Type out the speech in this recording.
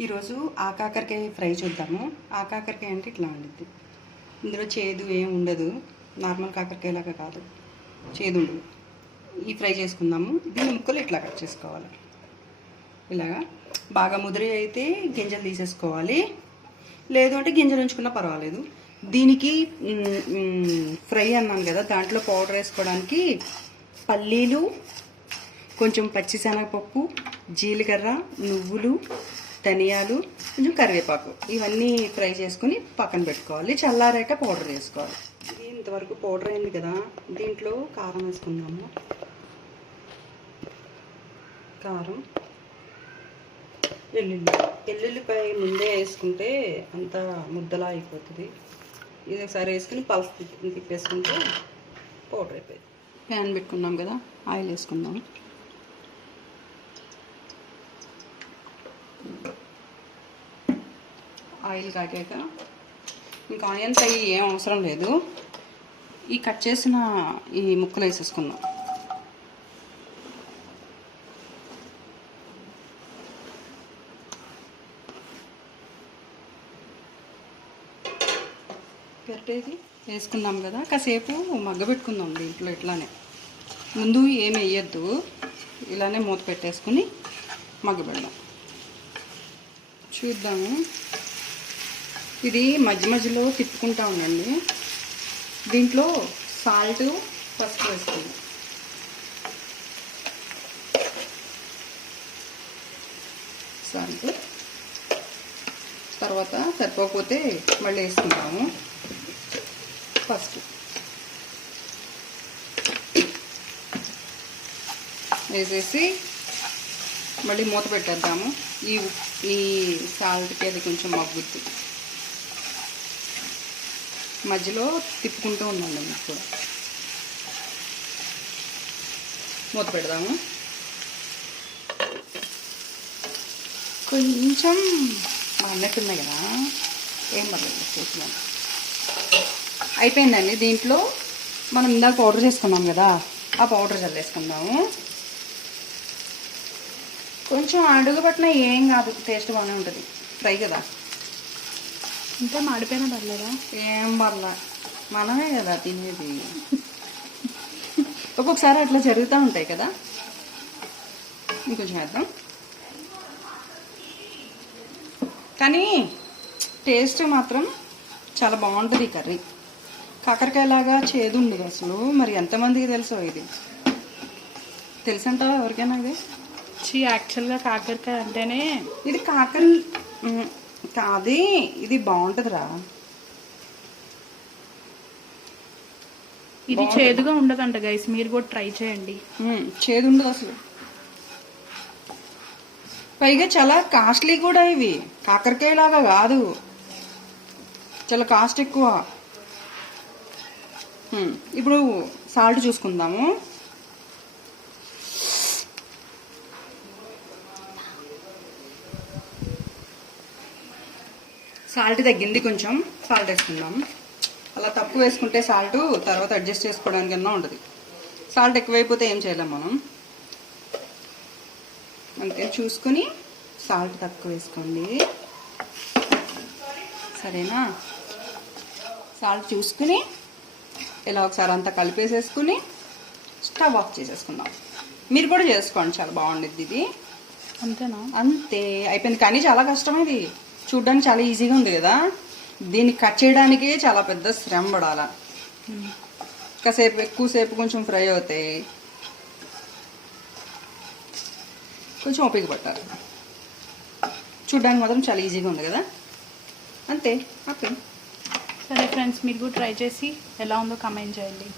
ఈరోజు ఆకాకరకాయ ఫ్రై చూద్దాము. ఆకాకరకాయ అంటే ఇట్లా ఉండిద్ది. ఇందులో చేదు ఏం ఉండదు, నార్మల్ కాకరకాయ లాగా కాదు, చేదు ఉండదు. ఈ ఫ్రై చేసుకుందాము. దీని ముక్కలు ఇట్లా కట్ చేసుకోవాలి. ఇలాగా బాగా ముదిరి అయితే గింజలు తీసేసుకోవాలి, లేదు అంటే గింజలు ఉంచుకున్నా పర్వాలేదు. దీనికి ఫ్రై అన్నాను కదా, దాంట్లో పౌడర్ వేసుకోవడానికి పల్లీలు, కొంచెం పచ్చిశనగపప్పు, జీలకర్ర, నువ్వులు, ధనియాలు, కొంచెం కరివేపాకు, ఇవన్నీ ఫ్రై చేసుకుని పక్కన పెట్టుకోవాలి. చల్లారాక పౌడర్ వేసుకోవాలి. ఇది ఇంతవరకు పౌడర్ అయింది కదా, దీంట్లో కారం వేసుకుందాము. కారం, ఎల్లుల్లిపాయ ముందే వేసుకుంటే అంత ముద్దలా అయిపోతుంది. ఇది ఒకసారి వేసుకుని పల్స్ తిప్పేసుకుంటే పౌడర్ అయిపోయింది. ప్యాన్ పెట్టుకున్నాం కదా, ఆయిల్ వేసుకుందాం. ఆయిల్ కాగాక ఇంకా ఆనియన్స్ అవి ఏం అవసరం లేదు, ఈ కట్ చేసిన ఈ ముక్కలు వేసేసుకుందాం. గరిటేది వేసుకున్నాం కదా, కాసేపు మగ్గబెట్టుకుందాం దీంట్లో. ఇట్లానే ముందు ఏమి వేయద్దు, ఇలానే మూత పెట్టేసుకుని మగ్గబెడదాం. చూద్దాము. ఇది మధ్య మధ్యలో తిప్పుకుంటా ఉండండి. దీంట్లో సాల్ట్ ఫస్ట్ వేసుకుందాం. సాల్ట్ తర్వాత సరిపోకపోతే మళ్ళీ వేసుకుంటాము. ఫస్ట్ వేసేసి మళ్ళీ మూత పెట్టేద్దాము. ఈ సాల్ట్కి అది కొంచెం మగ్గుద్ది. మధ్యలో తిప్పుకుంటూ ఉండండి. మీకు కూడా మూత పెడదాము. కొంచెం అన్నట్టున్నాయి కదా, ఏం పర్లేదు, చూస్తున్నాను. అయిపోయిందండి. దీంట్లో మనం ఇందాక పౌడర్ చేసుకున్నాం కదా, ఆ పౌడర్ చల్లేసుకుందాము. కొంచెం అడుగు పట్టినా ఏం కాదు, టేస్ట్ బాగానే ఉంటుంది. ఫ్రై కదా, ఇంకా మాడిపోయినా పర్లేదా? ఏం పర్లే, మనమే కదా తినేది. ఒక్కొక్కసారి అట్లా జరుగుతూ ఉంటాయి కదా. ఇంకొంచెం వేద్దాం. కానీ టేస్ట్ మాత్రం చాలా బాగుంటుంది ఈ కర్రీ. కాకరకాయలాగా చేదు ఉండదు అసలు. మరి ఎంతమందికి తెలుసో ఇది? తెలుసంటావా ఎవరికైనా? ఇది యాక్చువల్గా కాకరకాయ అంటేనే ఇది కాదు, ఇది బాగుంటుందిరా. ఇది చేదుగా ఉండదంట గైస్, మీరు కూడా ట్రై చేయండి. చేదు ఉండదు అసలు. పైగా చాలా కాస్ట్లీ కూడా ఇవి, కాకరకాయ లాగా కాదు, చాలా కాస్ట్ ఎక్కువ. ఇప్పుడు సాల్ట్ చూసుకుందాము. సాల్ట్ తగ్గింది, కొంచెం సాల్ట్ వేసుకుందాం. అలా తక్కువ వేసుకుంటే సాల్ట్ తర్వాత అడ్జస్ట్ చేసుకోవడానికన్నా ఉంటుంది. సాల్ట్ ఎక్కువైపోతే ఏం చేయలేం మనం. అంతే, చూసుకుని సాల్ట్ తక్కువ వేసుకోండి, సరేనా? సాల్ట్ చూసుకుని ఇలా ఒకసారి అంతా కలిపేసేసుకుని స్టవ్ ఆఫ్ చేసేసుకుందాం. మీరు కూడా చేసుకోండి, చాలా బాగుండిద్ది ఇది. అంతేనా? అంతే, అయిపోయింది. కానీ చాలా కష్టం ఇది. చూడ్డానికి చాలా ఈజీగా ఉంది కదా, దీన్ని కట్ చేయడానికే చాలా పెద్ద శ్రమ పడాల. కాసేపు ఎక్కువసేపు కొంచెం ఫ్రై అవుతాయి, కొంచెం ఓపిక పట్టాలి. చూడ్డానికి మాత్రం చాలా ఈజీగా ఉంది కదా, అంతే. ఓకే, సరే ఫ్రెండ్స్, మీరు కూడా ట్రై చేసి ఎలా ఉందో కామెంట్ చేయండి.